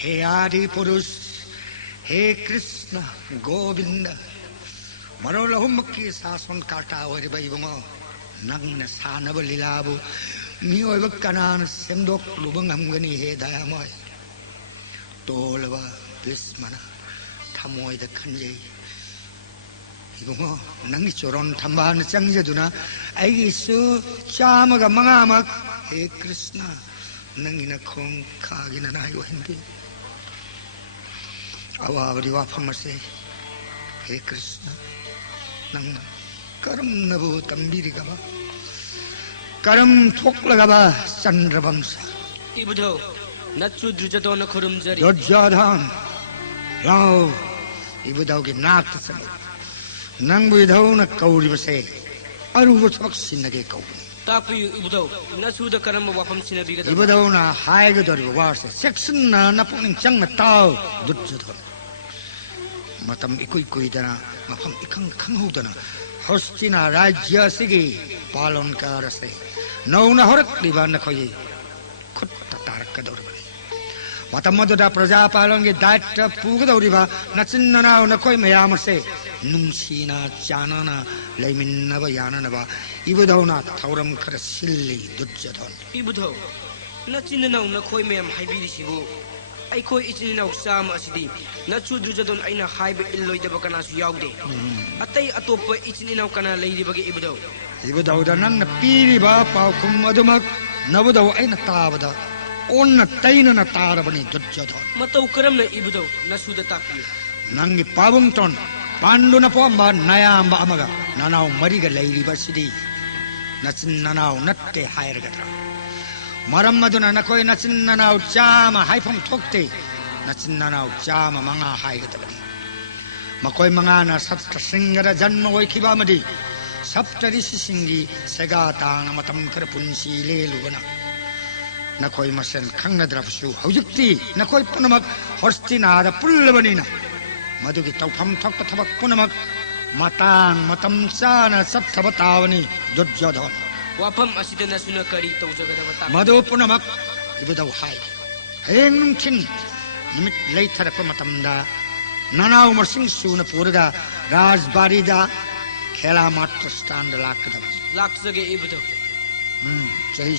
हे आदि पुरुष हे कृष्ण गोविंद मरोल हुम्मक्की सासन काटा ओइरिबा इबुंगो नंगना सानबा लीलाबु मिओइबा कनाना सेमदोक्लुबा ngamgani हे दयामय तोलबा भीष्मना थमोइदा खंजै इबुंगो नंगी चोरन थंबान चंगजदुना आइगिसु चामगा मंगामक हे कृष्ण नंगिना खोंग खागिना नायो हिंदी अवावरी वाफमसे हे कृष्ण नंग करम नबो तंबीरिगबा करम थोक्लगबा चंद्रवंश इबुधो नच्चु द्रुजदोन खुरुमजरी दुर्योधन लाओ इबुधोगी नाक सम नंग बुधौन कौरिबसे अरुब सबक सिनगे कौ तापि इबुधो नसुद करम वाफम सिनबिगद इबुधौना हायगदरिब वारसे सेक्शनना नपुनिंग चंगना ताव दुर्योधन मतम इकुई कुईदना मफम इखंग खंगहुदना हस्तिना राज्य सिगी पालन कारसे नौना हरक्लिबा नखोई खुट्टा तारकदौरबनी मतम मदुदा प्रजा पालनगे दायित्व पुगदौरिबा नचिन्ननाव नखोई मयामसे नुंसीना चानना लैमिन्नबा याननबा इबुधौना थौरम खर सिल्ली दुर्योधन इबुधो नचिन्ननाव नखोई मयाम हाइबिरिसिबु अखोई इचिनाव चाम असिदी नचु द्रुजदोन अइना हाइब इल्लोइदबा कनासु याउदे अतै अतोप इचिनाव कना लैरिबगे इबुधो इबुधौदा नंगना पीरिबा पाउकुम अदुमक नबुधौ अइना ताबदा ओन्न तैनना तारबनी दुर्योधन मतौ करमना इबुधो नसुदा तापियो नंगी पाबुंगतोन पांडुना पोंबा नयाम्बा अमगा ननाव मरिगा लैरिबसिदी नचिन ननाव नत्ते हायरगद्रा मरम मधुना नखोई नचिन ननाव चामा हाइफम थोक्ते नचिन ननाव चामा मंगा हायगदबनी मकोई मंगाना सप्त सिंगरा जन्म ओइखिबा मदि सप्त ऋषि सिंगी सेगा तांग मतम कर पुंसी लेलुबना नखोई मसन खंगनद्रफसु हौजिक्ति नखोई पुनमक हस्तिनादा पुल्लबनिना मधुगी तौफम थोक्प थबक पुनमक मतांग मतम चाना सप्तबतावनी दुर्योधन वाफम असिदा नसुना करी तौजगदबता मधु पुनमक इबुधौ हाय हेंग नुंखिन निमित लैथरप मतमदा ननाव मसिंग सुना पुरगा राजबारीदा खेला मात्र स्टांड लाकदब लाक्सगे इबुधौ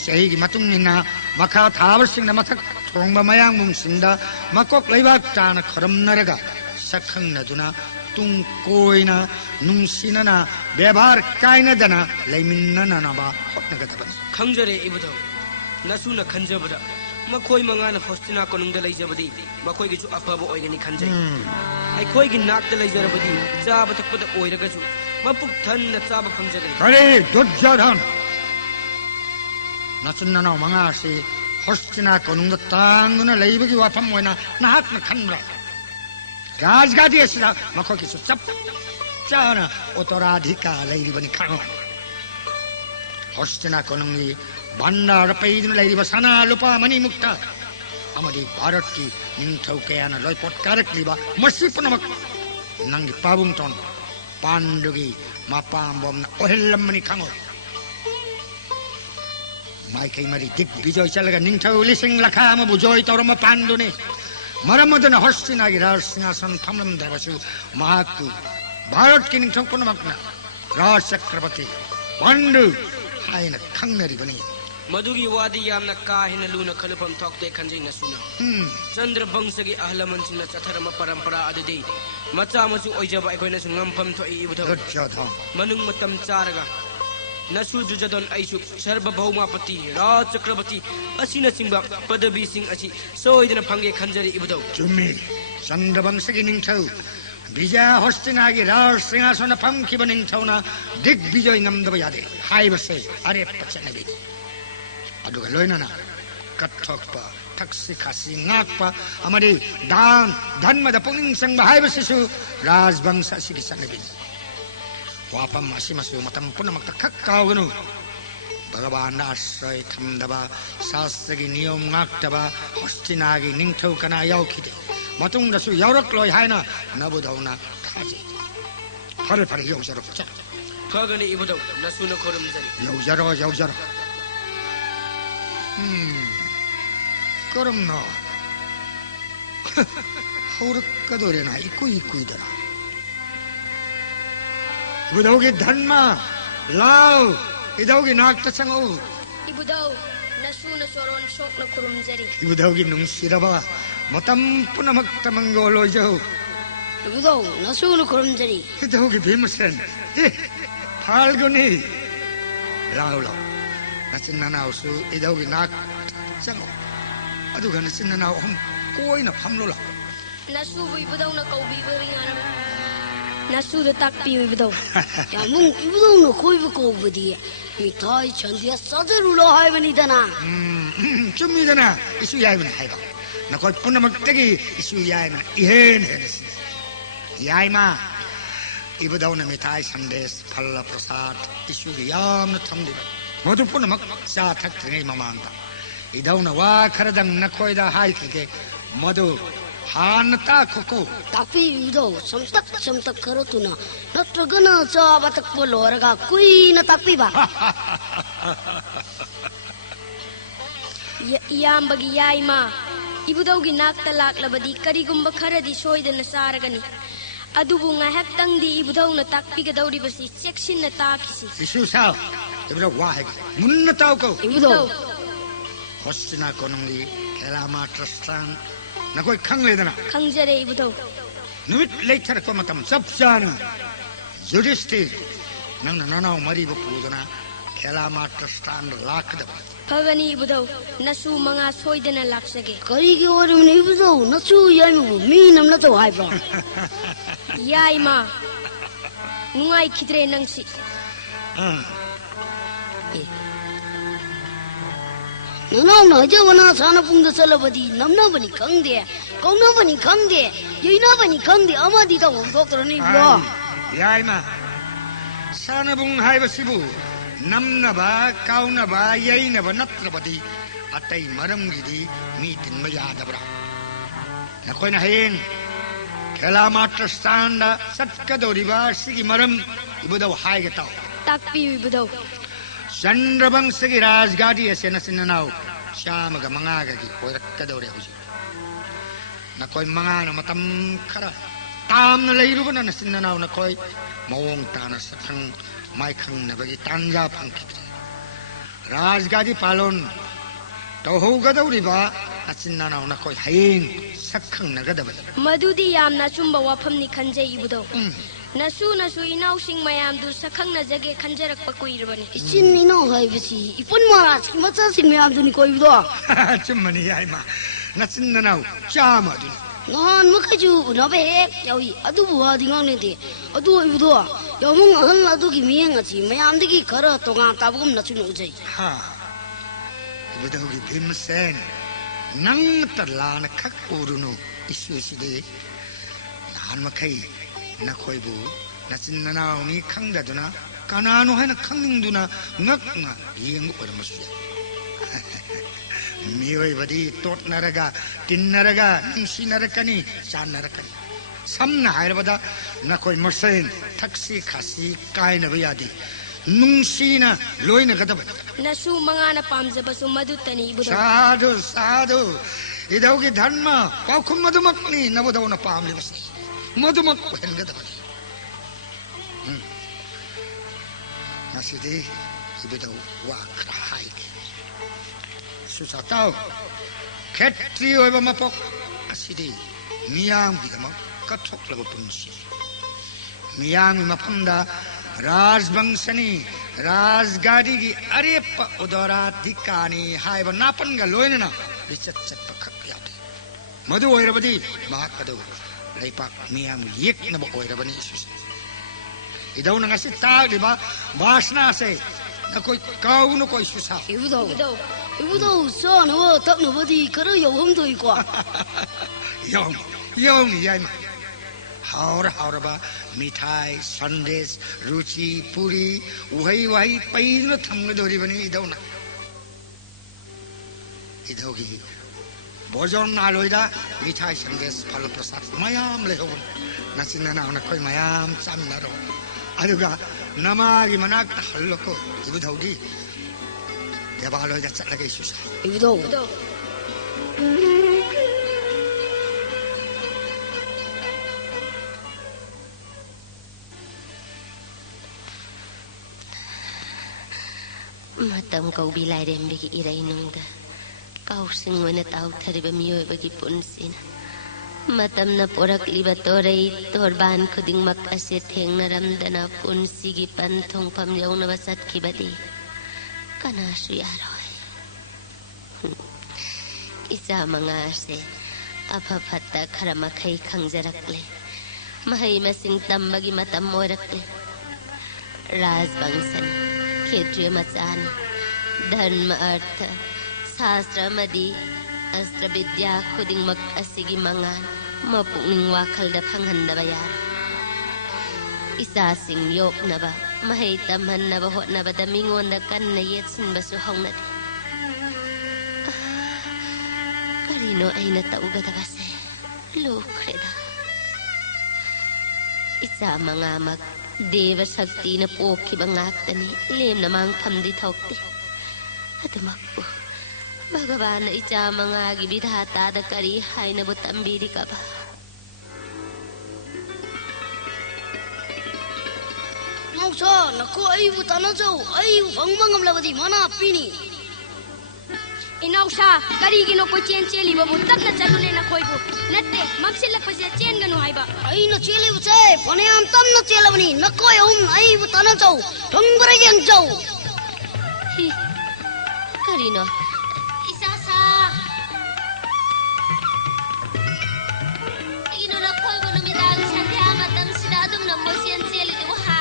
सही की मतुंगिना मखा थाबसिंगना मथक थोंबा मयांग मुंगसिंदा मकोक लैबाक ताना खरमनरगा सखंगनदुना तुंग कोइना नुंसिनना व्यवहार कायनदना लैमिन्नननबा होटनगदबन खंजरे इबुधौ नसुना खंजबदा मखोई मंगाना हस्तिना कोनुंगदा लैजबदी मखोइगिसु अफबो ओइगनि खंजै अखोइगि नाकदा लैजरबदी चाबा थकपदा ओइरगसु मपुक थन्ना चाबा खंजगनि अरे दुर्योधन नचुन्ननाव मंगासे हस्तिना कोनुंगदा तांगुना लैबगी वाफम ओइना नाहकना खनब्रा राजगादी असरा मखोगिसु चप चाना उत्तराधिका लैरिबनि खांग हस्तिना कोनुंगी भण्डार पैदिन लैरिबा सना लुपा मणि मुक्ता अमदि भारत की निंथौ कयाना लयपट कारकलिबा मसी पुनमक नंगी पाबुंगतोन पांडुगी मापाम्बोमना ओहेल्लमनि खांग माइकै मरि दिग्विजय चलगा निंथौ लिसिंग लखा म बुजोय तौरम पांडुने मरमदन हस्तिनागी राज सिंहासन थमलम देवसु महाकु भारत की निंथौ पुनमकना राज चक्रवर्ती पांडु हायना खंगनरिबनि मधुगी वादी यामना काहिना लुना खलुफम थोक्ते खंजै नसुना चंद्र वंशगी अहलमनसिंगना चथरम परंपरा अदुदि मचा मसु ओइजबा अखोइना सुंगमफम थोइ इबुधौ मनुंग मतम चारगा नसु दुर्योधन आइसु सर्वभौमापति राज चक्रवर्ती असिना चिंबा पदवी सिंह असि सोइदना फंगे खंजरी इबुधौ चुम्मी चंद्रवंशगी निंथौ विजय हस्तिनागी राज सिंहासन फंखिबा निंथौना दिग्विजय ngमदबा यादे हाइबसे अरे पचनबी अदुगा लोइनना कथोक्पा थक्सि खासि ngakpa amadi दान धर्मदा पुनिंग संगबा हाइबसेसु राजवंश सिगी सनबी वापम मासिमसु मतम पुनमक्ता खक्कावगनु भगवान आश्रय थमदबा शास्त्रगी नियम ngakतबा हस्तिनागी निंथौ कना याउखिदे मतुंगदसु याउरक्लोय हायना नबुधौना थाजे फरे फरे याउजरो च फगने इबुधौ नसुना खोरमजरी याउजरो करमना हौरक्कदोरेना इकुइदरा इबुदौगी धर्म लाव इदौगी नाक्ता चंगौ इबुदौ नसुना सोरोन सोकना खुरुमजरी इबुदौगी नुंसिरबा मतम पुनमक्ता मंगोलोजौ इबुदौ नसुना खुरुमजरी इदौगी भीमसेन फाल्गुनी लाव लाव नचिन ननावसु इदौगी नाक चंगौ अदुगा नचिन ननाव हम कोइना फमलो लाव नसुबु इबुदौना कौबिबरिङान नसुदा ताकपि इबुदौ यामुं इबुदौना कोइबु कौबदि मिठाई चंदिया सजरुलो हायबनिदना चुम्मिदना इसु यायबन हायबा नकोय पुनमक्तगी इसु यायबन इहेन हेनसि यायमा इबुदौना मिठाई संदेश फल प्रसाद इसु यामन थमदि मधु पुनमक चा थक्त्रिङै ममांता इदौना वा खरदंग नकोयदा हायखिगे मधु हानता खोको ताकपि इबुदौ समतक खरतुना नत्रगना चाबतक बोलोरगा कुइना ताकपिबा यामबगी Yaima इबुदौगी नाक्ता लाक्लबदी करिगुम्बा खरदी सोयदना सारगनी अदुबु ngahaktangdi ibudhauna takpigadawribasi cheksinna taakisi isu sao ibudau wa hai munna tau ko ibudau hostina konongi kelama trustan nakoi khangledana khangjare ibudau numit leichar ko matam sabsana yudhishthir nangna nanau mariba pudana kelama trustan lakda phagani ibudau nasu manga soidana laksage karigi orumni ibudau nasu yaimu mi namna to haibra yaima nungai khidre nangsi nanau na jawana sana pungda salabadi namna bani khangde kauna bani khangde yaina bani khangde amadi ta hongdokrani bro yaima sana bung haibasibu namnaba kaunaba yainaba natrabadi atai maramgidi mi tinma yadabra nakoina hayeng kelama trastanda satkadoriba sigi maram ibudau haige taw takpi ibudau chandrabang sigi rajgadi asena sinanau shamaga mangaga gi koirakkadore huji nakoi mangana matam khara tamna leirubana nasinanau nakoi mawong tana sakhang mai khang na bagi tanja phangki rajgadi palon tohu gadawriba asinanau nakoi hayeng sakhang na gadaba madudi yamna chumba wafamni khanjai ibudau nasu inau sing mayam du sakhang na jage khanjarak pa kuirabani ichin inau haibasi ipun maraj macha sing mayam du ni koibudo chumani yaima nasinanau chama du non makaju nabe yawi adu buha dingang ne de adu ibudo yamung ahal adu gi miyang achi mayam digi khara tonga tabugum nachu no jai ha ibudau gi bhimsen nang talana khak urunu isu side nan makai nakoibu nasinanau ni khangdaduna kananu haina khangduna ngakna yeng oramasu mioi badi tot naraga tin naraga nsi narakani san narakani samna hairabada nakoi mosen taksi khasi kaina bayadi nungsina loina gadab nasu mangana pamjabasu madutani ibudau sadhu sadhu idaugi dharma paukhum madumakni nabodawna pamlibasi madumak hen gadab nasidi ibudau wa khai susatau khetri oiba mapok asidi miyam gidama kathok laba punsi miyam mapamda rajbangsani rajgadi gi arepa udara dikani haiba napan ga loinana bichat chat pakhak yate madu oirabadi mahakadu leipak miyam yek na ba oirabani isus idaw na ngasi tagliba basna se na koi kau no koi susa ibudau so no tak no badi karo yawum doi kwa yawm yaima haura ba mithai sandesh ruchi puri wai paidna thamna dori bani idawna idawgi bojon aloida mithai sandesh phal prasad mayam lehon nasinana na koi mayam chamnaro aduga namagi manak halloko ibudaugi yabalo da chatlaga isusa ibudau matam kaubi lairembigi irainungda kausing wena tau thariba miyoibagi punsin matam na porak liba torai torban khuding mak ase thengnaramdana punsigi panthong pam yauna basat kibadi kanasu yaroi isa manga ase apa phatta kharama khai khangjarakle mahai masing tambagi matam moirakle राजवंशन क्षेत्रीय मचान धर्म अर्थ शास्त्र मदी अस्त्र विद्या खुदिंगमक असिगी मंगान मपुनिंग वाखलदा फंगहनदबा यार इसासिंग योकनबा महै तमहनबा होटनबदा मिंगोंदा कन्ना येतसिनबसु हौनदे करिनो अइना तौगदबसे लोखरेदा इसा मंगामक देव शक्ति न पोखी बंगाक्तनी लेम नमांग फमदी थोकते अदमकु भगवान इचा मंगागी विधाता द करी हाय न बुतंबीरी कबा नौसा नको आई बुताना जो आई फंगमंगम लबदी मना पीनी इनौसा करीगिनो को चेन चेली बबु तकना चलुने न खोइबु नत्ते मक्सिलक पसे चेन गनु हाइबा आई न चेली बुचे फनेम तम न चेलबनी नकोय हुम आई बुताना जौ ठंगबरे यंग जौ ही करीनो इसासा इनो न खोइबु नुमिदाग संध्या मतम सिदा दुम न मोसियन चेली दु हा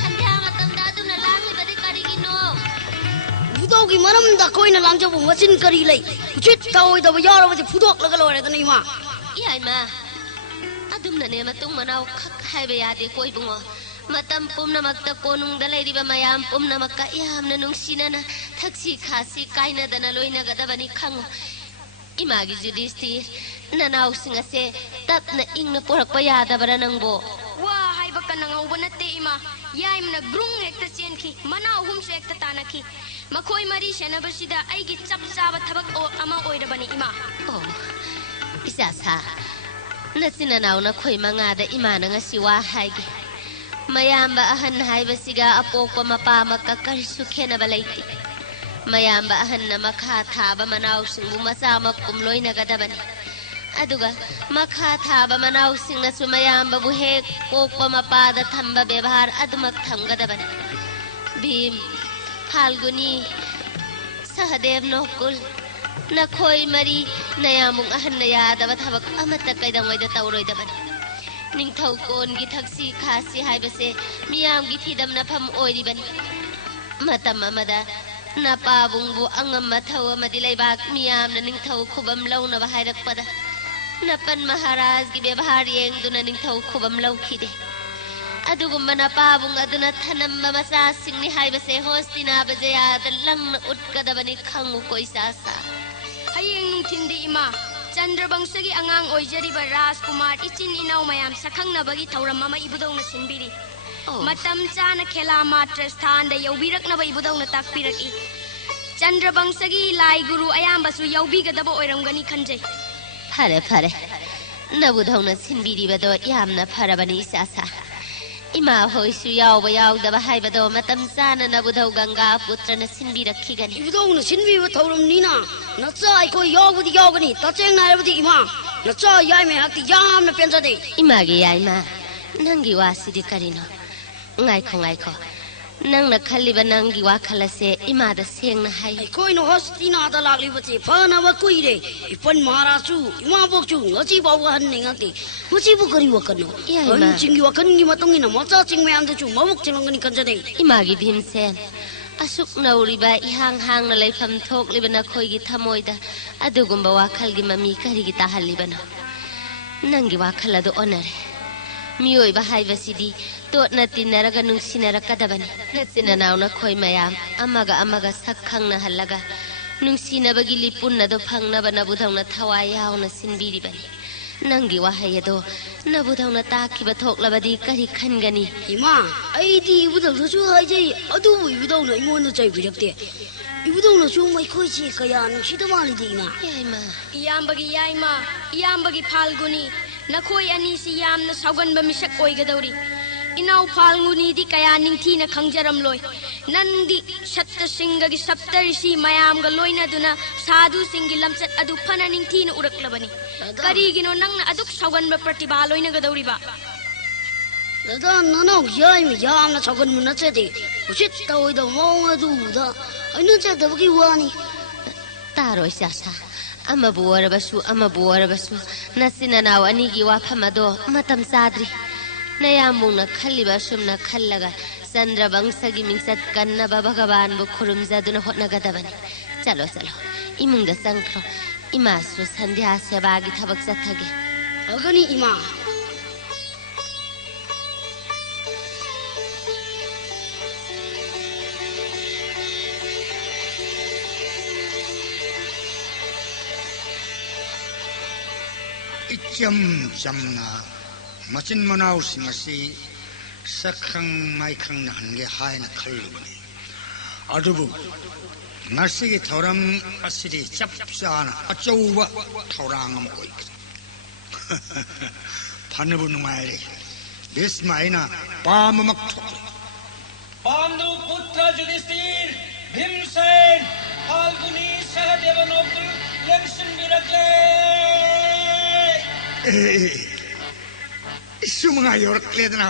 संध्या मतम दादु न लांग बदे करीगिनो बुदौगी मरम दा कोइना लांजबु मचिन करी लै उचित ताओय दब यारबदि फुदोक लगा लोरे दनि मा याय मा अदुमना ने मतुंग मनाव खक हाइबे यादे कोइबुंगो मतम पुमनमक्ता कोनुंगदा लैरिबा मयाम पुमनमक्का यामना नुंगसिनना थक्सी खासी काइनदना लोइनगदबनि खंगो इमागी जुडिस्टिर ननाव सिंगसे तपना इंगना पोरकपा यादबरा नंगबो वा हाइबा कनंगौबा नत्ते इमा याइमना ग्रुंग एकता चेनखी मनाव हुमसे एकता तानखी मखोई मरी सेनबसिदा आइगी चप चाबा थबक अमा ओइरबनि इमा ओ इसासा नसिना नाउना खोई मंगादा इमाना ngasi wa haigi mayamba ahan haibasiga apokwa mapa makka karisu khenaba leiti mayamba ahan na makha thaba manaw singbu macha makum loina gadabani aduga makha thaba manaw singna su mayamba bu hek pokwa mapa da thamba bebhar adumak thamgadabani bhim Falguni Sahdev नोकुल नखोई मरी नयामुंग अहन नयादब थबक अमत कैदंगैद तौरोइदबन निंगथौ कोनगी थक्सी खासी हाइबसे मियामगी थिदम नफम ओइरिबन मतम अमदा नपाबुंगबु अंगम मथौ अमदि लैबाक मियामना निंगथौ खुबम लौनब हाइरकपदा नपन महाराजगी व्यवहार येंगदुना निंगथौ खुबम लौखिदे अदुगुम्बा नपाबुंग अदुना थनम्बा मचा सिंगनि हाइबसे होस्तिना बजयाद lung उटकदबनि खंगु कोइसासा हयेंग नुंथिंदि इमा चंद्रवंशगी अंगांग ओइजरिबा राजकुमार इचिन इनाव मयाम सखंगनबगी थौरम अमा इबुदौना सिनबिरि मतम चाना खेला मात्र स्थान दा यौबिरकनबा इबुदौना ताकपिरकि चंद्रवंशगी लाई गुरु अयामबसु यौबिगदबा ओइरमगनि खंजै फरे फरे नबुदौना सिनबिरिबदो यामना फरबनि इसासा इमा होइसु यावबा यावदबा हाइबदो मतम चाना नबुधौ गंगा पुत्रना सिनबिरखिगनि इबुदौना सिनबिबा थौरमनिना नचा आइको यावबदि यावगनि तचेंग नायबदि इमा नचा याइमे हक्ति यामना पेंजदे इमागी याइमा नंगी वासिदि करिनो ngaiko ngaiko nangna khaliba nangi wakhalase imada sengna hai koino hostina da lagli bache phana ba kuire ipan maharasu ima bokchu ngachi bawa hanne ngati ngachi bu kari wakano anjingi wakangi matongina macha chingme amda chu mabuk chelongani kanjade imagi bhimsen asuk nauriba ihang hang na leifam thok libana khoigi thamoida adugumba wakhalgi mami karigi tahalibana nangi wakhaladu onare miyoi ba haibasidi tot na tinaraga nungsinaragkadabani natsinanaw khoi mayam amaga sakhangna halaga nungsinabagi lipunna do phangnaba nabudhauna thawayawna sinbiribani nangi wahayado nabudhauna takiba thoklabadi kari khangani ima aidi ibudhauna chu haijai adu ibudhauna ingonda chai birakte ibudhauna chu mai khoi che kaya nungsidamali deina yaima iyambagi phalguni nakhoi ani si yamna sauganba misak oigadori इनाउ Falguni दी कया निंथी न खंगजरम लोय नंदी सत्त सिंग की सप्तऋषि मयाम ग लोयना दुना साधु सिंग की लमचत अदु फना निंथी न उरकलबनी करीगिनो नंग अदुक सगन ब प्रतिभा लोयना गदौरिबा दादा ननो याई में याम न सगन मुन चदे उचित तोइद मोंग अदुदा अनु चदबगी वानी तारोय सासा अमा बुवरबसु नसिननाव अनिगी वाफम अदो मतम साद्री नयामुंगना खल्लिबा सुमना खल्लगा चंद्रवंशगी मिंगसत कन्नबा भगवान बु खुरुमजादुना होटनगदबनी चलो इमुंगदा संख्रो इमासु संध्या सेवागी थबक चथगे अगनी इमा इचम चमना मचिन मनाउ सिंगसी सखंग माइखंग नहनगे हायन खल्लुबनी अदुबु नरसिगी थौरम असिदी चपचाना अचौबा थौरांग अम ओइक फनबु नुंगाइरे बिस्माइना पाममक थोकले पांडु पुत्र युधिष्ठिर भीमसेन फाल्गुनी सहदेव नकुल लक्ष्मण बिरगले इशू मंगा योरक्लेदना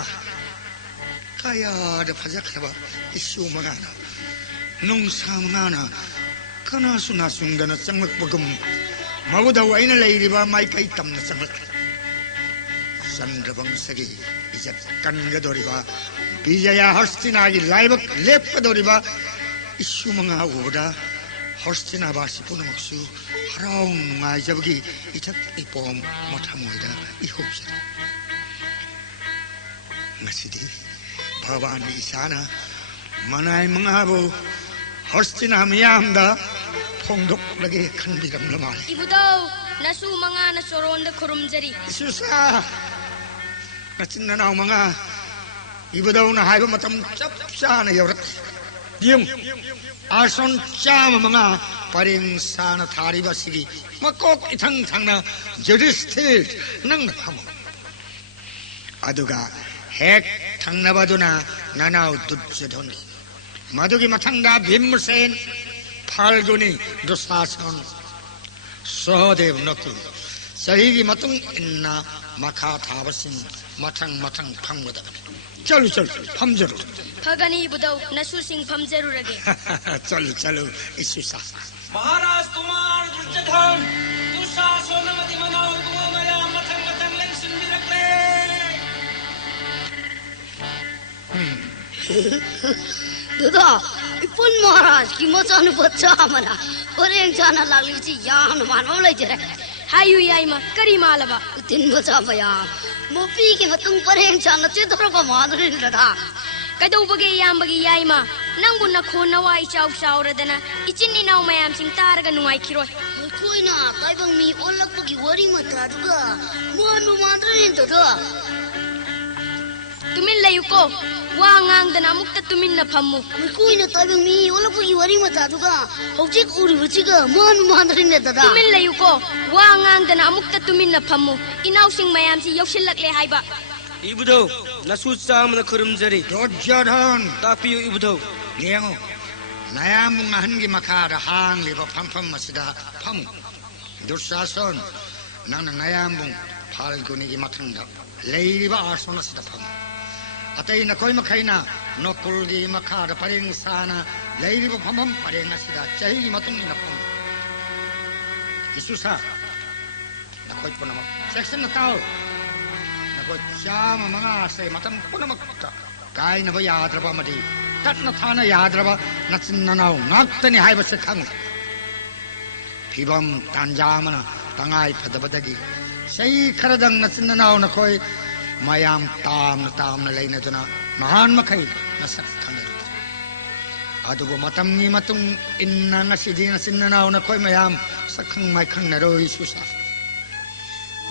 काया द फजखबा इशू मंगाना नुंसा मंगाना कना सुना सुंगना चंगलक बगम मगुदा वाइना लेरिबा माइkai तमना चंगलक चंद्रवंशगी इज्जत कनगदोरिबा विजया हस्तिनागी लाइबक लेपकदोरिबा इशू मंगा उबदा हस्तिनाबासी पुनमक्सु हराउ नुंगाइ जबगी इथक इपोम मथामोइदा इहोबसे ngasidi भगवान ईशाना मनाई मंगाबो हस्तिना मियामदा फोंदोक लगे खंबिरम लमाले इबुदौ नसु मंगा न सोरोंद खुरुमजरी इसुसा नचिन्ना मंगा इबुदौ न हाइबो मतम चपचाना यौरक दियम आसन चाम मंगा परिंग सान थारिबा सिगी मकोक इथंग थंगना युधिष्ठिर नंग फम अदुगा हेक थंगनबदुना ननाउ दुर्योधन मधुगी मथंगदा भीमसेन फाल्गुनी दुशासन सहदेव नकुल सहीगी मतुंग इन्ना मखा थाबसिंग मथंग फंगवदबनी चलो फमजरू फगनी इबुदौ नसु सिंह फमजरूरगे चलो इሱ사 महाराज कुमार दुर्योधन दुशासन मति मनाउ गुमया मथंग लक्ष्मण बिरगले दादा इपुन महाराज की मचानु बच्चा मना परेंग जाना लागली ची यान मानो ले जरे हायु याइमा करी मालबा तीन बच्चा भया मोपी के मतुंग परेंग जाना चित्र को मादरी दादा कदौबगे यामबगे याइमा नंगु नखो नवा इचाउ साउरदना इचिन्नी नाउ मयाम सिंग तारगा नुंगाइ खिरोय कोइना ताइबंग मी ओलकपगी वरी मता दुगा मोनु मादरी दादा तुमिन लयुको वा ngang अमुक्त तुमिन न फम्मु कोइना ताइबंग मी ओलकपगी वरी मता दुगा हौजिक उरिबचिगा मोनु मादरी ने दादा तुमिन लयुको वा ngang अमुक्त तुमिन न फम्मु इनाउ सिंग मयाम सि यौसिलकले हाइबा इबुदौ नसु चामना खुरुमजरी दुर्योधन तापियो इबुदौ नियंगो नयाम ngahनगी मखादा हांगलिबा फमफम मसिदा फम दुशासन नंग नयाम फाल्गुनीगी मथंगदा लेरिबा आसन सिदा फम अतै नकोइ मखैना नकुलगी मखादा परिंग साना लेरिबा फमम परिंग सिदा चही मतुंग नफम इሱ사 नकोइ पुनम सेक्शन ताओ चाम मंगा से मतम पुनमक्ता काय नब याद्रबा मदि तत्न थाना याद्रबा नचिन्ननाउ नाक्तनि हाइबसे खंग फिबम तांजामना तंगाई फदबदगी सही खरदंग नचिन्ननाउ नकोय मयाम ताम लेनदुना महान मखै नसक खंग अदुगो मतमनी मतुंग इन्ना नसिदि नचिन्ननाउ नकोय मयाम सखंग माइखंग नरोई सुसा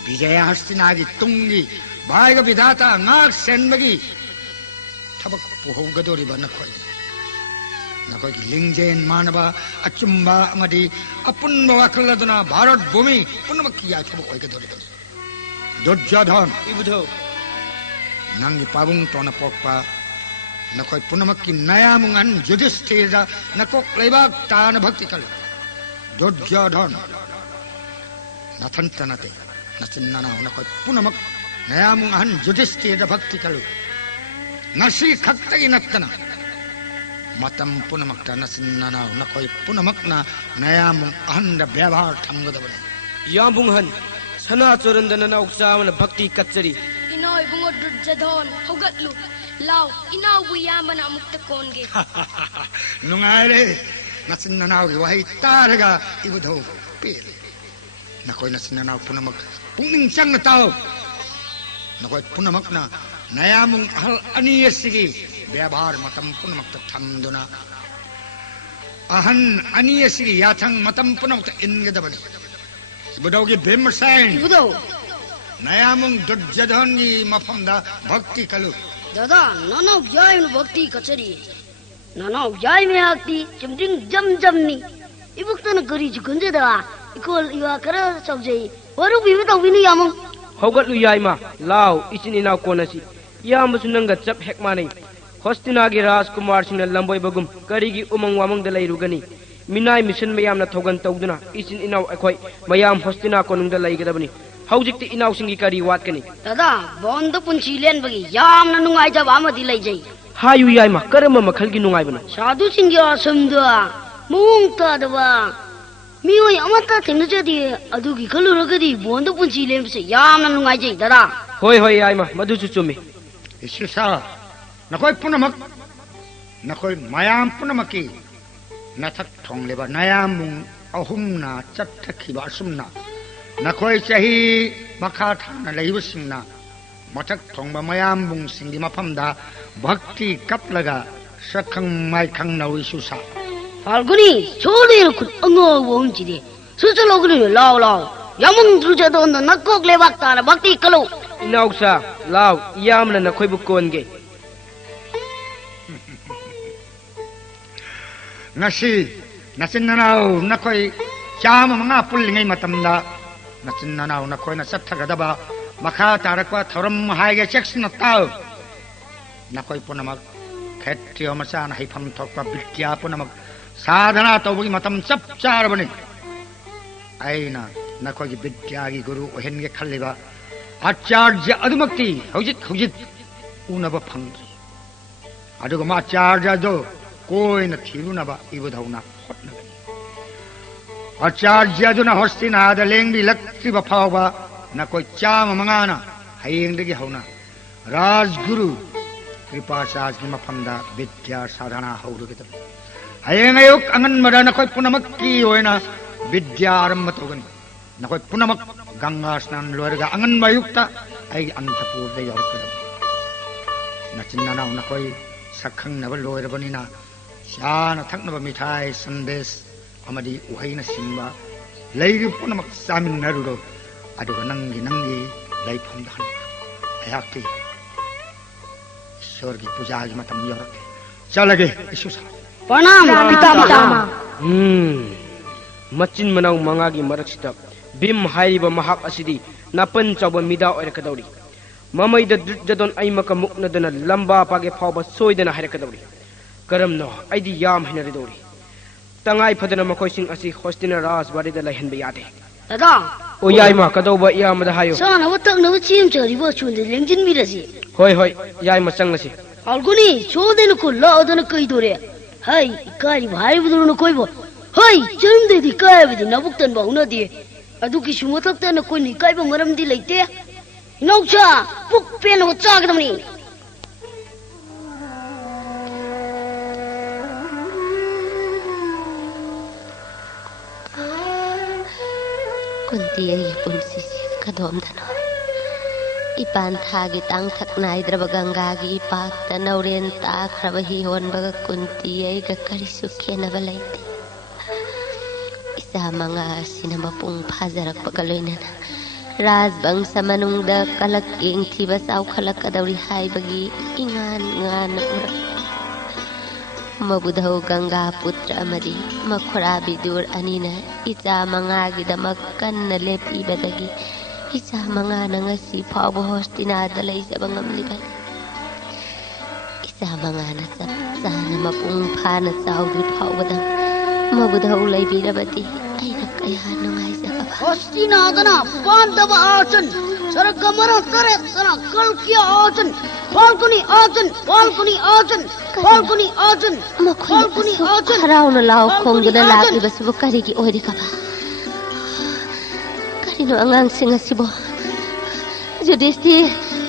विजय हस्तिनागी तुंगी बाइग विधाता नाक सेनबगी थबक पुहौगदोरिबा नखोई लिंगजेन मानबा अचुम्बा अमदी अपुन्बा वाखलदना भारत भूमि पुनमकिया थबक ओइगदोरिबा दुर्योधन इबुदौ नंगी पाबुंग तोना पोकपा नकोई पुनमक की नया मुंगन युधिष्ठिर नकोक लेबाक तान भक्ति कल दुर्योधन नथन तनते नचिन्नना नकोई पुनमक नया मुंगन युधिष्ठिर भक्ति कल नसी खक्तगी नत्तना मतम पुनमक नचिन्नना नकोई पुनमक नया मुंग अहंड व्यवहार थंगदबने याबुंगहन सना चोरंदना उक्सावन भक्ति कच्चरी इनोय बुंगो दुर्योधन हौगतलु लाव इनाव बुयामन अमुक्त कोनगे नुंगारे नचिन्ननाव की वही तारगा इबुधो पेल नकोई नचिन्ननाव पुनमक पुनिंग चंग ताओ नकोई पुनमक नया मुंग हल अनियसिगी व्यवहार मतम पुनमक थमदुना अहन अनियसिगी याथंग मतम पुनमक इनगदबनी इबुधो की भीमसेन 이보다 नया मुंग दुर्योधन की मफमदा भक्ति कलु दादा नाना जाय नु भक्ति कचरी नाना जाय में आती चमटिंग जमजमनी इबुक्तन करी जुगंजेदा इकोल इवा कर सबजे वरु बिबता विनी यामं हौगतलु याइमा लाव इचिन इनाव कोनसी यामसु नंगा चप हेकमानै हस्तिनागी राजकुमार सिंह लंबोय बगुम करीगी उमंग वामंग द लैरुगनी मिनाय मिशन मयामना थौगन तौदुना इचिन इनाव अखोय मयाम हस्तिना कोनुंग द लैगदबनी हौजिक्ति इनाव सिंगी करी वातकनी दादा बंद पुंची लेन बगी यामना नुंगाय जब आमदी लैजै हायु याइमा करम मखलगी नुंगायबना साधु सिंगी असमदा मुंग तादवा मियोय अमता थेनजदी अदुगी खलुरगदी बंद पुंची लेमसे यामना नुंगाय जै दादा होय होय याइमा मधुसु चुमी इसिसा नकोई पुनमक नकोई मयाम पुनमकी नथक थोंगलेबा नया मुंग अहुमना चटखिबा असुमना नकोई चही मखा थाना लैबसिंगना मथक थोंगबा मयाम मुंग सिंगी मफमदा भक्ति कपलगा सखंग माइखंग नौइसुसा फाल्गुनी छोड़े खुद अंगो वोंचिदे सुचलोगनी लाव लाव यामंग दुर्योधन नकोक लेबाक ताना भक्ति कलो इनाउसा लाव यामना नखोइबु कोनगे ngasi nachinnanaw nakoi chama manga pullingai matamda nachinnanaw nakoi na sapthagadaba makha tarakwa thoram haige section taw nakoi punamak khetrio masan haifam thokpa bitya punamak sadhana tawgi matam chap charbani aina nakoi gi bitya gi guru ohenge khalliba acharya adumakti hojit unaba phang aduga ma acharya do कोई न थीरुनबा इबुधौना होटनगनी आचार्य दुना हस्तिनाद लेंबी लक्तिबा फावबा न कोई चाम मंगाना हयेंदगी हौना राजगुरु कृपाचार्य की मफमदा विद्या साधना हौरुगदब हयेंग अयुक अंगन मदा न कोई पुनमक की होयना विद्या आरंभ तोगनी न कोई पुनमक गंगा स्नान लोरगा अंगन मयुक्ता आई अंतपुर दे यौरकदब नचिन्नाना न कोई सखंग नब लोरबनिना शान थकनब मिठाई संदेश अमदी उहैना सिंबा लैरि पुनमक चामिन्नरुरो अदुगा नंगी लैफम दहन अयाक्ति ईश्वर की पूजा की मतम यौरके चलगे ईशुसा प्रणाम पितामह मचिन मनाउ मंगागी मरक्सिता भीम हाइरिबा महाक असिदी नापन चौबा मिदा ओरकदौरी ममैद दुर्योधन अइमक मुक्नदना लंबा पागे फावबा सोयदना हारकदौरी करमनो आइदी याम हिनरिदौरी तंगाई फदना मखोइसिंग असि होस्टिना राजबारीदा लैहनबा यादे दादा ओ याइमा कदौबा यामदा हायो साना वतंगना चिम चरिबो चुंदे लेंजिन मिरसी होय होय याइमा चंगसी फाल्गुनी छोदेन को लादन कइदोरे हाय काई भाई बुदुरन कोइबो हाय चंदेदी कायबदी नबुक्तन बहुनदी अदुकी सुमतक्तन कोइनी काइबो मरमदी लैते नौचा पुक पेन हो चागदमनी कुंती आई पुंसीसी कदोमदनो इपान थागी तांग थक नाइद्रब गंगागी इपाक नौरेन ताख्रब ही होनबग कुंती आई गकरी सुखेनब लैते इसा मंगा सिनमा पुंग फाजरक पगलोइनना राजवंश मनुंग कलक येंथी बसाव खलक कदौरी हाइबगी इंगान इंगान मबुधौ गंगा पुत्र अमदी मखुरा बिदुर अनिना इचा मंगागी दमक कन्न लेपीबदगी इचा मंगा नंगसी फाव होस्टिना दलैजब ngamliban isa mangana sa sana mapung phana chaudri phawada mabudhau laibirabati aina kaya nungai sakaba hostina dana pandava arjun saragamara taretana kalkya arjun falguni arjun makhoi harauna lao khongduna lakli basubu karigi odi kaba karino angang singa sibo judisti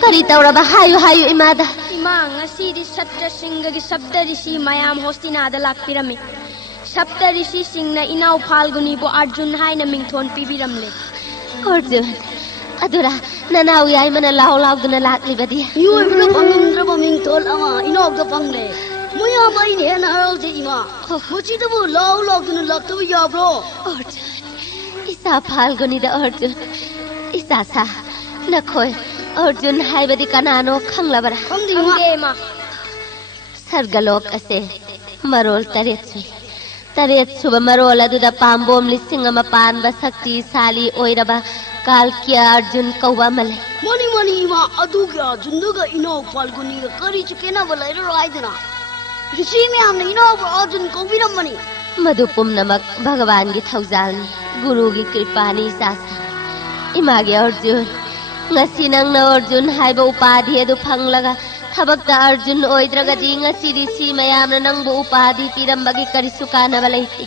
kari tauraba hayu imada ima ngasidi satra singagi saptarishi mayam hostinada lakpirami saptarishi singna inau phalguni bo arjun haina mingthon pibiramle arjun adura nanau yai mana lau duna lakli badi yoi bro pangumdra mingthol ama inok da pangle muya mai ne na haral je ima mochi da bo lau duna laktu ya bro arjun isa phalguni da arjun isa sa nakhoi arjun haibadi kanano khanglabara khangde ma sargalok ase marol taret suba marol aduda pambom lising ama panba sakti sali oiraba kalkya arjun kauba male mani ima adu ga junduga ino falguni ga kari chukena balai raidna risi me amna ino arjun kaubiram mani madupum namak bhagavan gi thaujalni guru gi kripani sasa imagi arjun ngasi nang na arjun haiba upadhi adu phanglaga thabakta arjun oidragadi ngasi risi mayamna nangbu upadhi pirambagi karisu kanaba leiti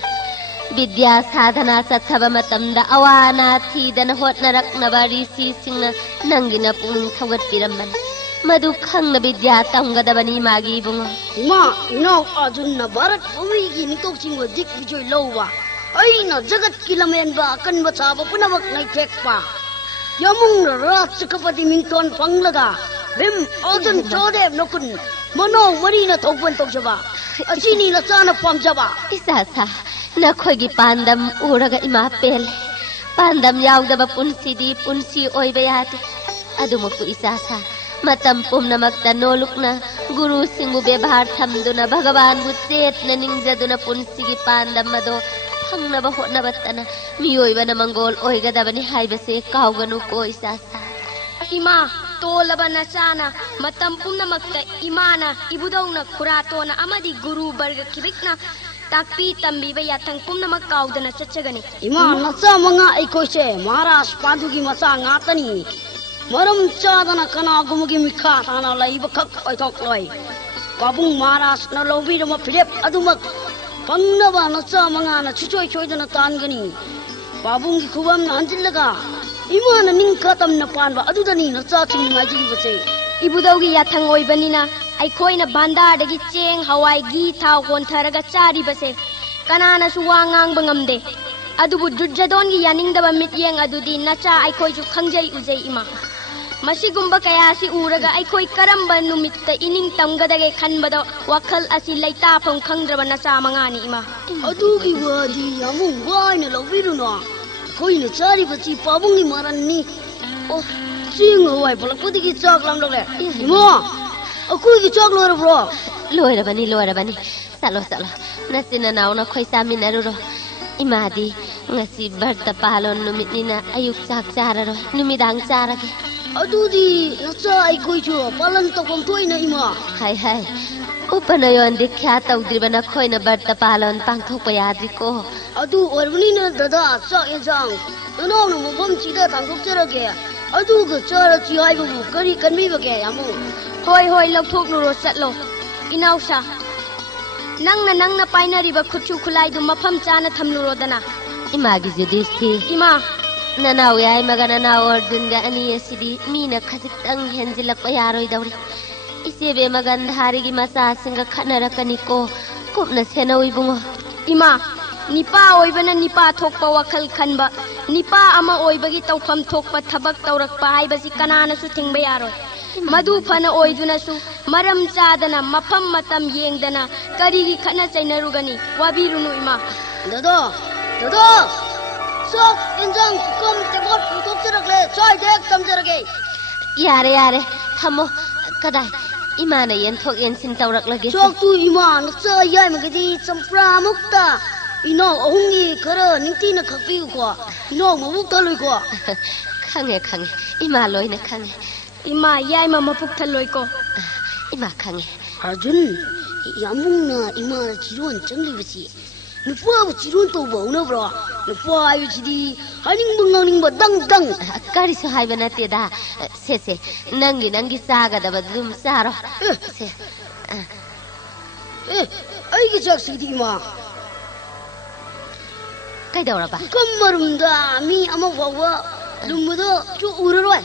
vidya sadhana sathaba matamda awana thidana hotnaraknaba risi singna nangina puning thawgat piramman madu khangna vidya tamgadabani magi bungo ima ino arjun na bharat bhumi gi nitok chingwa dik bijoy lowa aina jagat kilamen ba kan ba chaba punamak nai tekpa yamung rat chakapati mington panglaga bim arjun chodev nokun mano marina thokpan tokjaba achini na chana pamjaba isasa nakhoigi pandam uraga ima pel pandam yaudaba punsi oiba yate adumaku isasa matam pumnamakta nolukna guru singu bebhar thamduna bhagavan bu chetna ningjaduna punsigi pandam mado hangnaba hotnabatana miyoibana mangol oigadabani haibase kauganu ko isasa ima tolaba nachana matam pumnamakta imana ibudawna kuratona amadi guru barga kirikna takpi tambiba yathang pumnamak kaudana chachagani ima nacha manga aikoise maharaj padugi macha ngatani maram chadana kana gumugi mikha thana laiba khak oithok loi babung maharaj na lobi rama philep adumak pangnaba nacha manga na chuchoi choidana tangani babung gi khubam na anjillaga imana ningkhatam na panba adudani nacha chingna jibase ibudawgi yathang oibanina aikoina bandardagi cheng hawai gi thau kontharaga chari base kanana su wangang bangamde adubu dujjadon gi yaningdaba mityeng adudi nacha aikoi ju khangjai ujai ima masigumba kaya si uraga aikoi karamba numitta ining tamgadage khanbada wakhal asi laita phom khangdraba nacha mangani ima adugi wadi amung waina lawiruna koina chari bachi pabungi maranni oh sing hawai palakpudi gi chak lam lokle ima akui gi chak lor bro loirabani salo nasina nauna khoi saminaru ro imadi ngasi barta palon numitnina ayuk chak chararo numidang charage adudi nacha aikoi chu palan tokong toina ima hai upanayon dikhya tawdribana khoina barta palon pangthokpa yadri ko adu orbani na dada chak enjang no mobam chida tangthok charage adu ga chara chi haibu kari kanmi bage yamu hoi lokthok nuro chatlo inausa nangna painariba khuchu khulai du mafam chana thamluro dana imagi judisti ima nanau yai magana na arjun ga ani asidi mina khajitang henjilakpa yaroi dawri isebe magan dhari gi masa singa khanarakani ko kupna senoi bungo ima nipa oibana nipa thokpa wakhal khanba nipa ama oibagi tawpham thokpa thabak tawrakpa haibasi kanana su thingba yaroi madu phana oiduna su maram chadana mafam matam yengdana karigi khana chainarugani wabirunu ima dada sok enjang kom tebot putok charakle choi dek tamjarage yare thamo kadai imana yen thok yen sin tawrak lage sok tu iman cha yai magadi champra mukta ino ohungi kara ningti na khakpi ko ino mabuk taloi ko khange ima loina khange ima yai mama puk thaloi ko ima khange Arjun यामुंगना इमा जिरोन चंगलिबसी नुपाबु जिरोन तौबौनब्रो नुपा आयुचिदी हानिंग मंगानिंग दंग दंग करिसु हाइबा नतेदा से नंगी सागदबा दुम सारो से अइगी जाक्सिदी इमा कइदौरबा कमरुंदा मी अमा फावा लुमबदो चु उररोय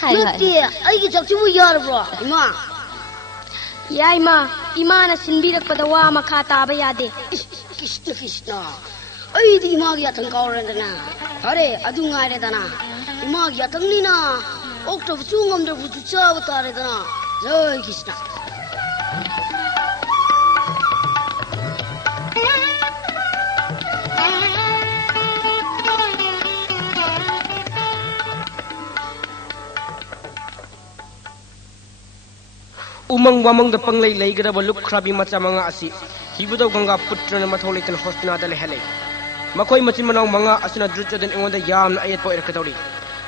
हाय नते अइगी जाक्सिबु यारब्रो इमा याय मा इमाना सिनबिरकपदा वा मखा ताबा यादे कृष्ण कृष्ण अइदी इमागी याथंग कावरदना अरे अदु ngareदना इमागी याथंगनिना ओक्टोब चुंगमदबु चाब तारेदना जय कृष्ण उमंग वामंग पंगलै लेगदब लुखराबी मचा मंगा असि हिबुदो गंगा पुत्रन मथौ लेतन हॉस्टिनादा लेहले मखोय मचिन मनाव मंगा असना द्रुजदन एंगोंदा यामना अयत पोयर कतौरी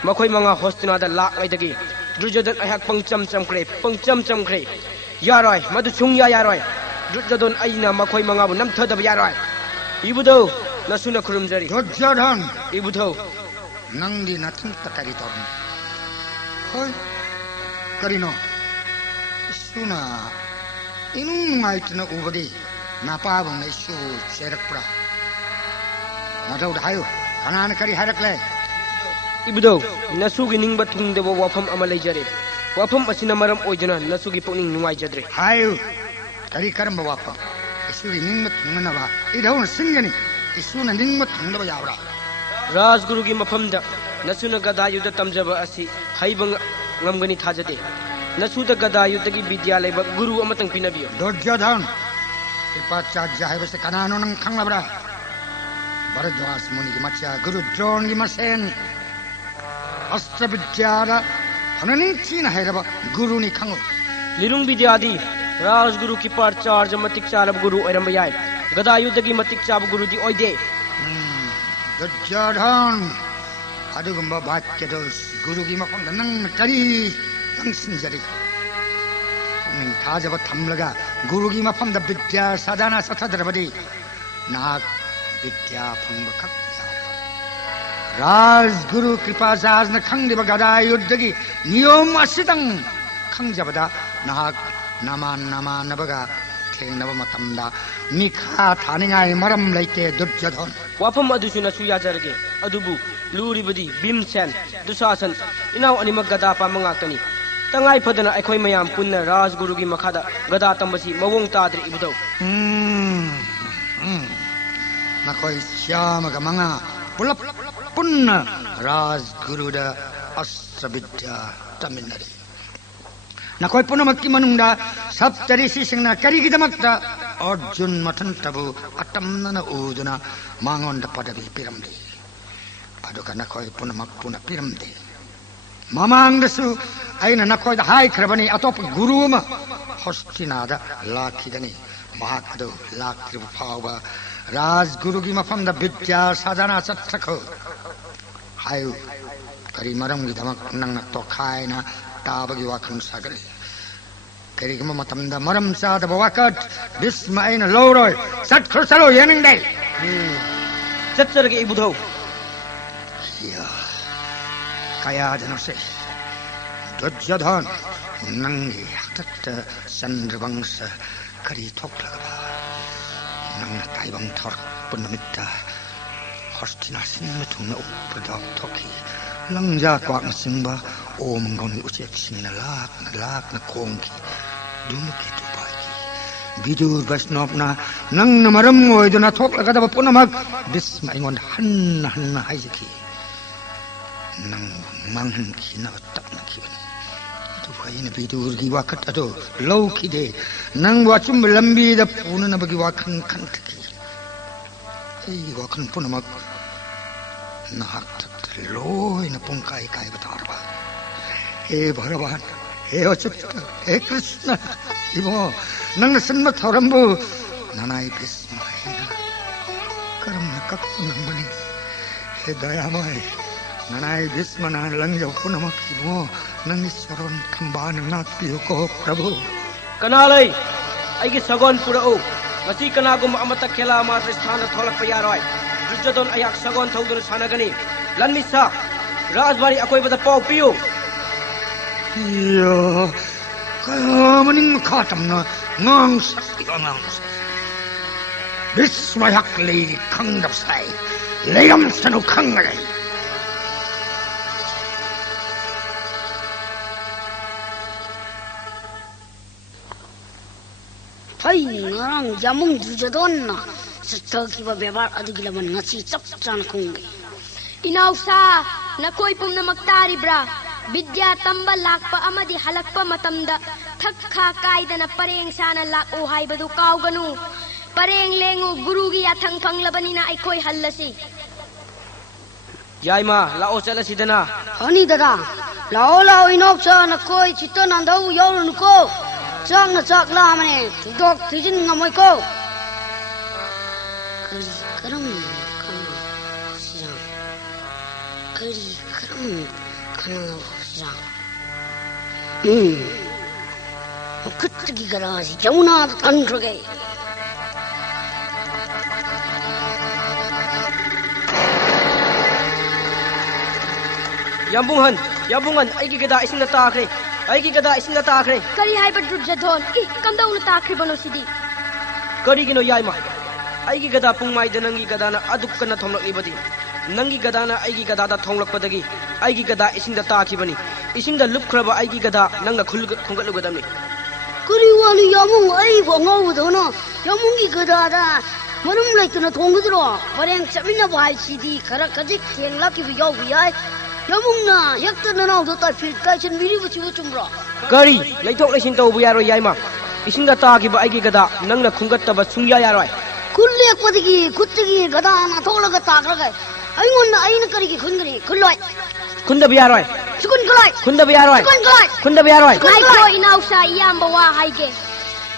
मखोय मंगा हॉस्टिनादा लाक लैदगी द्रुजदन अहक पंगचम चमख्रे यारोय मदु सुंगया यारोय द्रुजदन अइना मखोय मंगाबु नमथदब यारोय हिबुदो नसुना खुरुमजरी दुर्योधन हिबुदो नंदी नथन तकरी तोरन होय करिनो सुना इनु आइटना उबदी नापाबंग इशु शेरकप्रा मदौ हायो कनान करी हरकले इबुदो नसुगी निंगबा थुंगदब वाफम अमा लेजरे वाफम असिना मरम ओइजना नसुगी पुनिंग नुवाइ जद्रे हायो करी करम वाफम इशुरी निंगम थुंगनबा इधौन सिंगनी इशुना निंगम थुंगदब यावरा राजगुरु की मफमदा नसुना गदायुद्ध तमजबा असि हाइबंग ngамगनी थाजदे नसुदा गदायुद्ध की विद्यालय गुरु अमतंग पिनबियो दुर्योधन कृपाचार्य हाइबसे कनानो नंग खंगलबरा भरद्वाज मुनि की मचा गुरु द्रोण की मसेन अस्त्र विद्यारा हननिंग चीन हाइरबा गुरु नि खंगो लिरुंग विद्यादि राजगुरु की पाचार्य मतिक चालब गुरु ओरम याय गदायुद्ध की मतिक चाब गुरु दी ओइदे दुर्योधन अदुगुंबा वाक्यदो गुरु की मफम नंग करी नंग सिंजरी निंग थाजब थमलगा गुरु की मफम द विद्या साधना सथद्रबदी नाग विद्या फंग खक राजगुरु कृपाचार्य न खंगदिब गदायुद्ध की नियम असितंग खंगजबदा नाग नामा नबगा थेंगनब मतमदा मिखा थानिंगाय मरम लैते दुर्योधन वाफम अदुसु नसु याजरगे अदुबु लूरिबदी भीमसेन दुशासन इनाव अनिमक गदा पामंगाक्तनी तंगाई फदना अखोय मयाम पुन्ना राजगुरु की मखादा गदा तंबसी मवोंग ताद्रि इबुदौ नखोय श्यामग मंगा पुलप पुन्ना राजगुरुदा अस्त्र विद्या तमिनरी नखोय पुनमक्की मनुंगदा सप्तऋषि सिंगना करिगिदमक्ता अर्जुन मथंतबु अतमनन उदुना मांगोंद पदवी पिरमदे अदुका नखोय पुनमक पुन पिरमदे ममांगदसु अइना नखोयदा हाइख्रबनी अतोप गुरु अमा हस्तिनादा लाखिदनी महाक अदु लाखिरबु फावबा राजगुरु की मफमदा विद्या साधना चत्रखो हायु करी मरमगी धमक नंग तोखायना ताबगी वाखन सागले करीगम मतमदा मरम चादब वाकट भीष्म अइना लौरोय सटखुसलो येनिंगदे चच्चरगे इबुदौ या कया जनसे दुर्योधन नंगी हतत चंद्रवंश करी थोकलगबा नंग ताइबंग थर पुनमित्ता हस्तिना सिंह थुंगना उपदा थोकी लंजा क्वाक सिंबा ओम गौनी उचे सिंगना लाक न कोंगी दुमुके तुपाकी विदुर वैष्णवना नंग मरम ओइदना थोकलगदब पुनमक भीष्म अइंगोन हन्न हाइजकी नंग मंगन खिना तपना खिबनी दुफाइन विदुर की वाकट अदो लौखिदे नंग वाचुम लंबी द पुननबगी वाखन खंतकी ए वाखन पुनमक नाहक लोय न पुंकाई काय बतारबा हे भगवान हे अच्युत हे कृष्ण इबो नंग सन्म थरंबु ननाई भीष्म कर्म न कक नंबनी हे दयामय ननाई भीष्मना लंजौ पुनमक्तिनो नंगी सरोन थंबान नाक्तियो प्रभु कना लई आइगे सगोन पुरओ मसी कनागुम अमत खेला मात्र स्थान थोलक यारोय दुर्योधन अयाक सगोन थौदुन सानगनी लन्मिसा राजबारी अकोइबदा पाउ पियो यो कमनिंग खातमना ngang sakti ngang Bismayak lady kang dapsai layam sanu kangalay Hay ngarang jamung Duryodhan na sa kiba bebar adu gilaman ngasi chap chan khungi Inausa nakoi pumna magtari bra Bidya tamba lakpa amadi halakpa matamda thakha kaidana pareng sana lak o haibadu kauganu pareng lengu guru gi athang phanglabanina aikoi hallasi Yaima लाओ चलसिदना Ani dada lao lao inok sa na koi chita nandau yaurun ko chak na chak la mane dok thijin ngamoi ko kari karam kan sirang kari karam kan sirang kutgi garasi jamuna tanrge Yambungan aigi gada isinda taakre aigi gada isinda taakre kari haiba Duryodhan I kamdauna taakri bano sidi kari gino yaima aigi gada pungmai da nangi gada na adukana thomlak ibadi nangi gada na aigi gada da thomlak padagi aigi gada isinda taaki bani isinda lupkraba aigi gada nangna khungatlu gadamni kuri wani yamung ai bo ngau dona yamungi gada da marum laituna thongudro pareng chamina bai sidi khara kajik thengla ki bi yau yai yamungna yakta nanau do ta fil kai chen miri bu chu chumra kari leitok leisin tawbu yaro yaima isinda taaki ba aigi gada nangna khungattaba sungya yaroi kulle kwadigi kuttigi gada na tholaga takraga aingon aina karigi khungri kulloi khunda bi yaroi sukun kulai khunda bi yaroi khunda bi yaroi Naiko inausa iyamba wa haige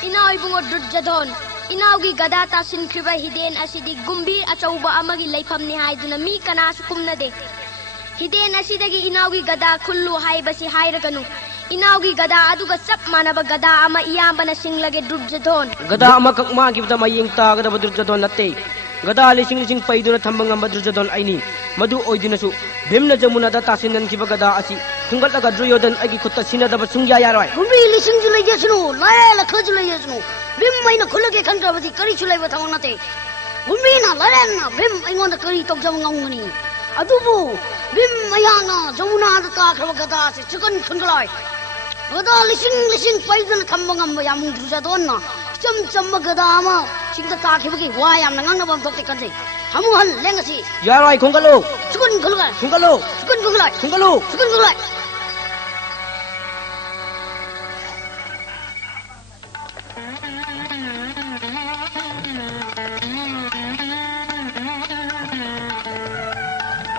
Inau ibungo Duryodhan Inau gi gada ta sinkriba hiden asidi gumbir achauba amagi laifamni haiduna mi kana sukumna de Hiden asidagi inau gi gada khullu haibasi hairaganu Inau gi gada aduga chap manaba gada ama iyamba na singlage Duryodhan gada ama kakma gibda mayeng ta gada Duryodhan natte gada lising paiduna thambang amba Duryodhan aini madu oidinasu bhimna jamuna da tasinan kiba gada asi khungatlaga Duryodhan agi khutta sinadaba sungya yaroi gumbi lising julai yasnu la la khajulai yasnu bim maina khulage khandrabadi kari chulai ba thawna te gumbi na la bim aingon da kari tok jam ngangani adubu bim mayana jamuna da ta khaba gada se chikan khunglai gada lising paiduna thambang amba yamung Duryodhan na cham gada ama singda ta khibagi wa yam nang na bam tok te kanse hamu hal lengasi yaroi khungalo sukun khulgai khungalo sukun khulgai khungalo sukun khulgai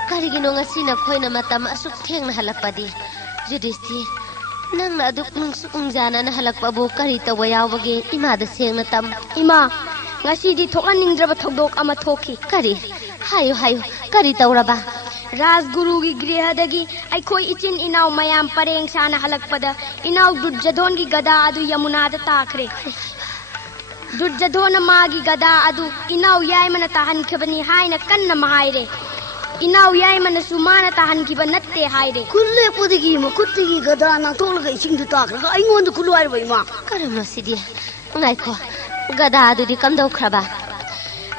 karigino ngasina khoina matam asuk thengna halapadi Yudhishthir nangna aduk nungsungjana na halakpa bu kari tawa yawbage imada sengna tam Ima ngasidi thokaningdraba thokdok ama thoki kari hayo kari tawraba Rajguru gi grihadagi aikoi ichin inau mayam pareng sana halakpada inau Duryodhan gi gada adu yamuna da taakre Duryodhan magi gada adu inau yaimana tahan khibani haina kanna mahaire inau yaimana sumana tahan khiba natte haire kulle podigi ma kuttigi gada na tolga ising du takra aingon du kulwai bai ma karamna sidi ngaiko gada adu di kamdau khraba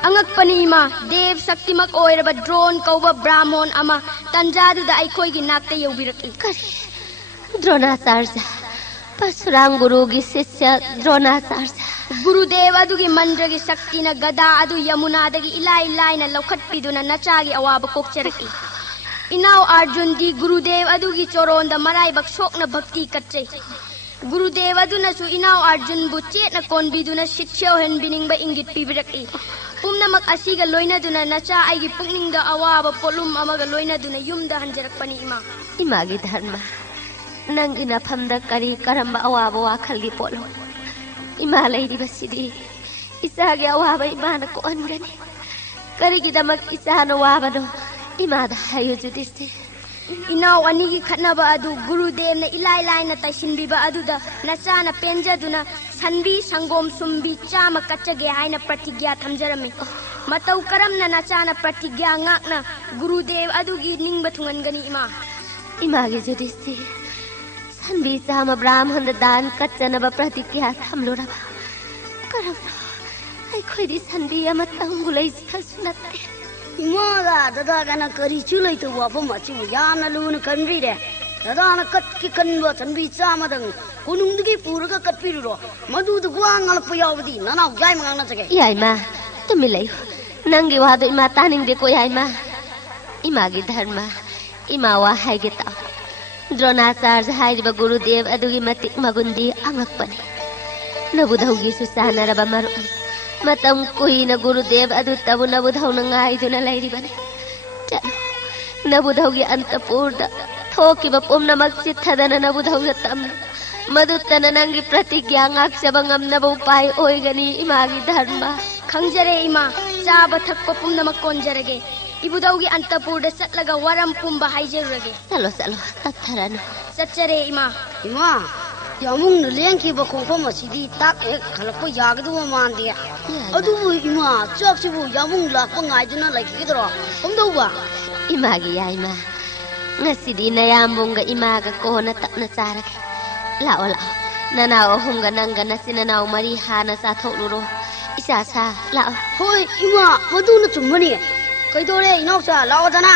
angakpani ma dev saktimak oiraba drone kauba brahmon ama tanjadu da aikoi gi nakte yobiraki kari Dronacharya Parshurama guru gi sisya Dronacharya Gurudev adugi mandragi sakti na gada adu yamuna dagi ilai na lokhat piduna nachagi awaba kokcheraki inau Arjun di Gurudev adugi choron da marai bak sok na bhakti katre Gurudev aduna su inau Arjun bu chet na kon biduna shitchyo hen bining ba ingit pibiraki pumnamak asiga loina duna nacha aigi pukning da awaba polum amaga loina duna yumda hanjarakpani ima imagi dharma nangina phamda kari karamba awaba wakhalgi polo ima lairiba sidi isage awaba imana ko angani kari gidamak isana wabano imada hayo Yudhishthir Inaw anigi khatnaba adu Gurudevna ilai laina taisinbiba aduda nachana penjaduna sanbi sangom sumbi chama kachage haina pratigya thamjarame matau karamna nachana pratigya ngakna Gurudev adugi ningba thungangani ima imagi judisi sanbi chama brahman dan kachanaba pratigya thamloraba karamna ai khoidi sanbi ama tangulai khasnate Imaga dada kana kari chulai tu wapa machu yana luna kanri de dada na kat ki kanwa sanbi chama dang kunung digi puraga kat piruro madu du guang al payawdi nana jai mangna sake yai ma tumilai nangi wadu ima taning de ko yai ma imagi dharma ima wa haige ta dronacharya hairiba Gurudev adugi matik magundi angakpani nabudhaugi susanaraba maru matam kuina Gurudev adu tabu nabudhau na ngaiduna lairibane chalo nabudhaugi antapurda thokiba pumnamak chithadana nabudhauga tam madutana nangi pratigya ngaksaba ngamnaba upai oigani imagi dharma khangjare ima chaba thakpa pumnamak konjarage ibudaugi antapurda satlaga waram pumba haijarurage chalo chalo tatharana satchare ima ima yamung leng ki ba khongpam asidi tak ek khalakpa yagdu man dia adu ima chak sibu yamung la pa ngai duna lai ki dro komdau ba imagi yai ma ngasidi nayambunga imaga kona tapna charake lao lao nanao hunga nanga nasinanao mari hana sa thoknuro isa sa lao hoi ima madu na chumani kaidore inau sa lao dana